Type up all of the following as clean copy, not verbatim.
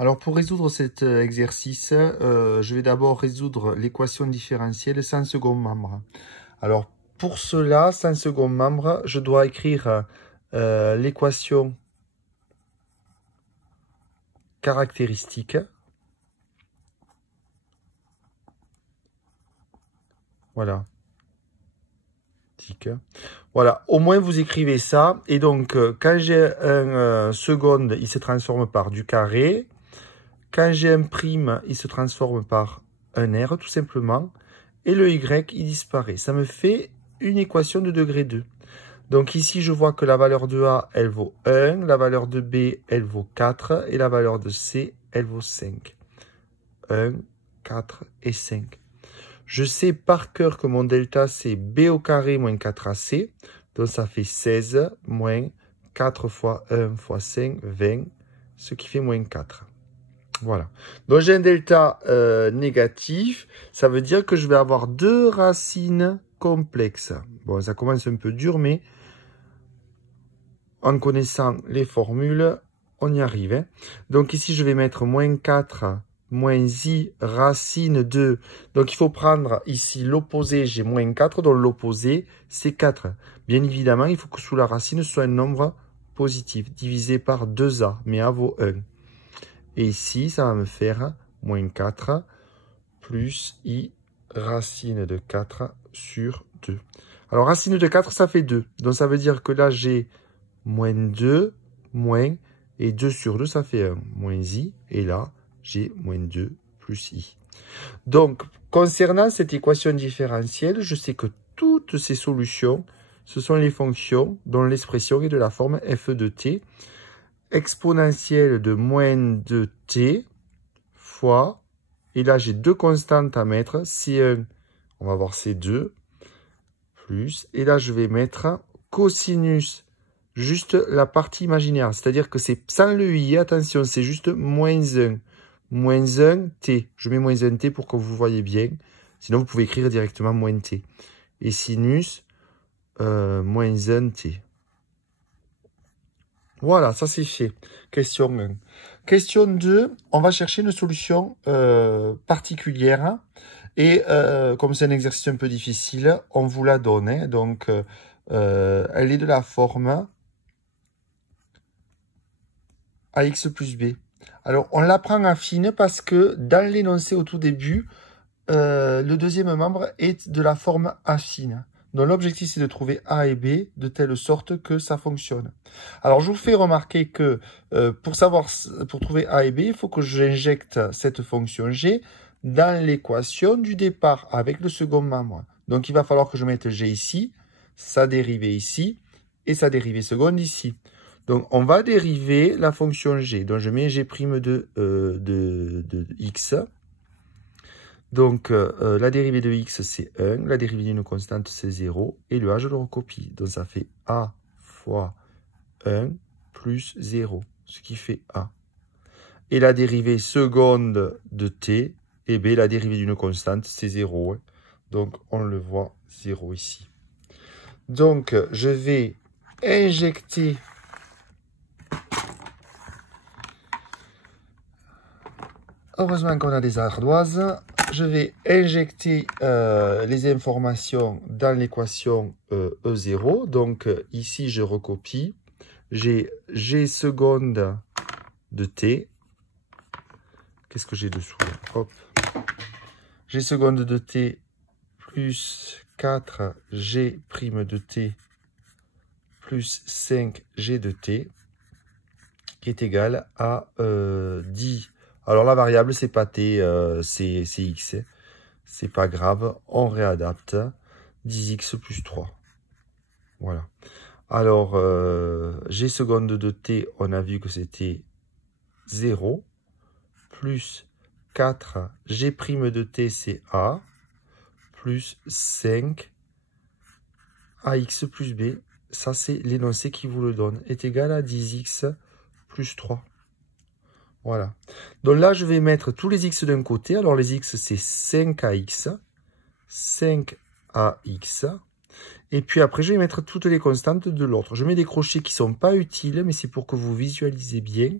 Alors pour résoudre cet exercice, je vais d'abord résoudre l'équation différentielle sans second membre. Alors pour cela, sans second membre, je dois écrire l'équation caractéristique. Voilà. Voilà, au moins vous écrivez ça. Et donc, quand j'ai un seconde, il se transforme par du carré. Quand j'ai un prime, il se transforme par un R, tout simplement. Et le Y, il disparaît. Ça me fait une équation de degré 2. Donc ici, je vois que la valeur de A, elle vaut 1. La valeur de B, elle vaut 4. Et la valeur de C, elle vaut 5. 1, 4 et 5. Je sais par cœur que mon delta, c'est B au carré moins 4AC. Donc, ça fait 16 moins 4 fois 1 fois 5, 20, ce qui fait moins 4. Voilà. Donc, j'ai un delta négatif. Ça veut dire que je vais avoir deux racines complexes. Bon, ça commence un peu dur, mais en connaissant les formules, on y arrive. Hein. Donc, ici, je vais mettre moins 4 moins I racine 2. Donc, il faut prendre ici l'opposé, j'ai moins 4, donc l'opposé, c'est 4. Bien évidemment, il faut que sous la racine, ce soit un nombre positif, divisé par 2A, mais A vaut 1. Et ici, ça va me faire moins 4 plus I racine de 4 sur 2. Alors, racine de 4, ça fait 2. Donc, ça veut dire que là, j'ai moins 2, moins, et 2 sur 2, ça fait 1, moins I, et là, j'ai moins 2 plus I. Donc, concernant cette équation différentielle, je sais que toutes ces solutions, ce sont les fonctions dont l'expression est de la forme f de t, exponentielle de moins 2t fois, et là j'ai deux constantes à mettre, C1, on va voir C2, plus, et là je vais mettre cosinus, juste la partie imaginaire, c'est-à-dire que c'est sans le i, attention, c'est juste moins 1. Moins 1t. Je mets moins 1t pour que vous voyez bien. Sinon, vous pouvez écrire directement moins t. Et sinus, moins 1t. Voilà, ça c'est fait. Question 1. Question 2, on va chercher une solution particulière. Et comme c'est un exercice un peu difficile, on vous la donne. Hein. Donc, elle est de la forme ax plus b. Alors, on la prend affine parce que dans l'énoncé au tout début, le deuxième membre est de la forme affine. Donc, l'objectif, c'est de trouver A et B de telle sorte que ça fonctionne. Alors, je vous fais remarquer que pour trouver A et B, il faut que j'injecte cette fonction G dans l'équation du départ avec le second membre. Donc, il va falloir que je mette G ici, sa dérivée ici, et sa dérivée seconde ici. Donc, on va dériver la fonction g. Donc, je mets g' de x. Donc, la dérivée de x, c'est 1. La dérivée d'une constante, c'est 0. Et le a, je le recopie. Donc, ça fait a fois 1 plus 0, ce qui fait a. Et la dérivée seconde de t, et b, la dérivée d'une constante, c'est 0. Donc, on le voit 0 ici. Donc, je vais injecter... Heureusement qu'on a des ardoises. Je vais injecter les informations dans l'équation E0. Donc ici, je recopie. J'ai G seconde de t. Qu'est-ce que j'ai dessous là? Hop. G seconde de t plus 4G' de t plus 5G de t qui est égal à 10. Alors la variable, c'est pas t, c'est x. C'est pas grave, on réadapte. 10x plus 3. Voilà. Alors, g seconde de t, on a vu que c'était 0. Plus 4g' de t, c'est a. Plus 5 ax plus b. Ça, c'est l'énoncé qui vous le donne. Est égal à 10x plus 3. Voilà. Donc là, je vais mettre tous les x d'un côté. Alors, les x, c'est 5ax. 5ax. Et puis après, je vais mettre toutes les constantes de l'autre. Je mets des crochets qui ne sont pas utiles, mais c'est pour que vous visualisez bien.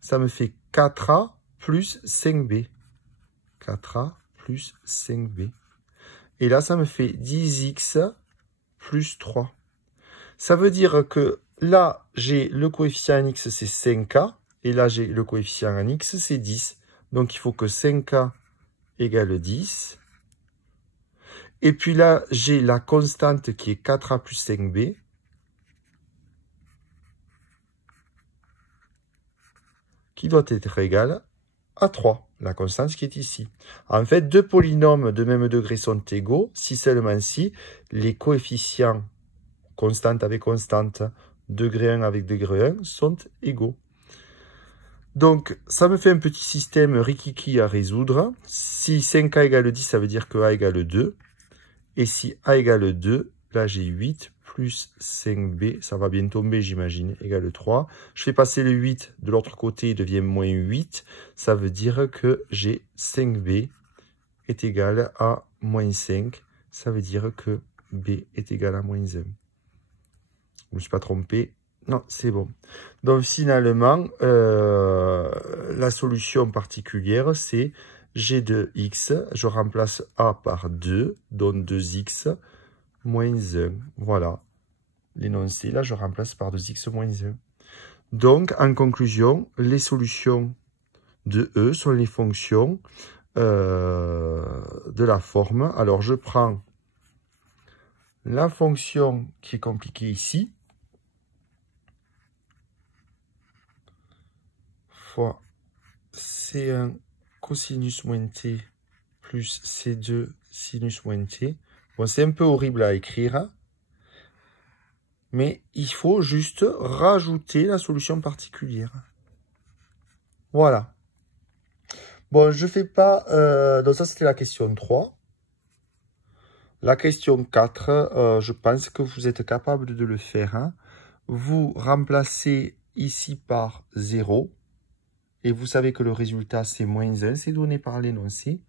Ça me fait 4a plus 5b. 4a plus 5b. Et là, ça me fait 10x plus 3. Ça veut dire que là, j'ai le coefficient en x, c'est 5k. Et là, j'ai le coefficient en x, c'est 10. Donc, il faut que 5k égale 10. Et puis là, j'ai la constante qui est 4a plus 5b. Qui doit être égale à 3, la constante qui est ici. En fait, deux polynômes de même degré sont égaux si seulement si les coefficients constante avec constante, degré 1 avec degré 1 sont égaux. Donc, ça me fait un petit système rikiki à résoudre. Si 5a égale 10, ça veut dire que a égale 2. Et si a égale 2, là j'ai 8 plus 5b, ça va bien tomber j'imagine, égale 3. Je fais passer le 8 de l'autre côté, il devient moins 8. Ça veut dire que j'ai 5b est égal à moins 5. Ça veut dire que b est égal à moins 1. Je ne me suis pas trompé. Non, c'est bon. Donc finalement, la solution particulière, c'est g de x. Je remplace a par 2, donc 2x moins 1. Voilà. L'énoncé, là, je remplace par 2x moins 1. Donc, en conclusion, les solutions de E sont les fonctions de la forme. Alors, je prends la fonction qui est compliquée ici, fois C1 cosinus moins t plus C2 sinus moins t. Bon, c'est un peu horrible à écrire, mais il faut juste rajouter la solution particulière. Voilà. Bon, je fais pas... donc ça, c'était la question 3. La question 4, je pense que vous êtes capable de le faire. Hein. Vous remplacez ici par 0. Et vous savez que le résultat, c'est moins 1. C'est donné par l'énoncé.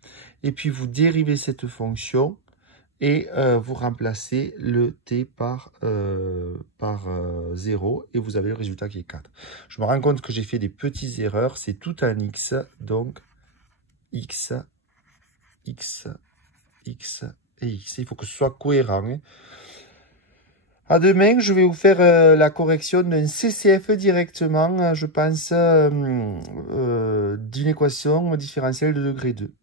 Et puis, vous dérivez cette fonction. Et vous remplacez le t par 0. Et vous avez le résultat qui est 4. Je me rends compte que j'ai fait des petites erreurs. C'est tout en x. Donc, x, x, x et x. Il faut que ce soit cohérent. Hein. À demain, je vais vous faire la correction d'un CCF directement, je pense, d'une équation différentielle de degré 2.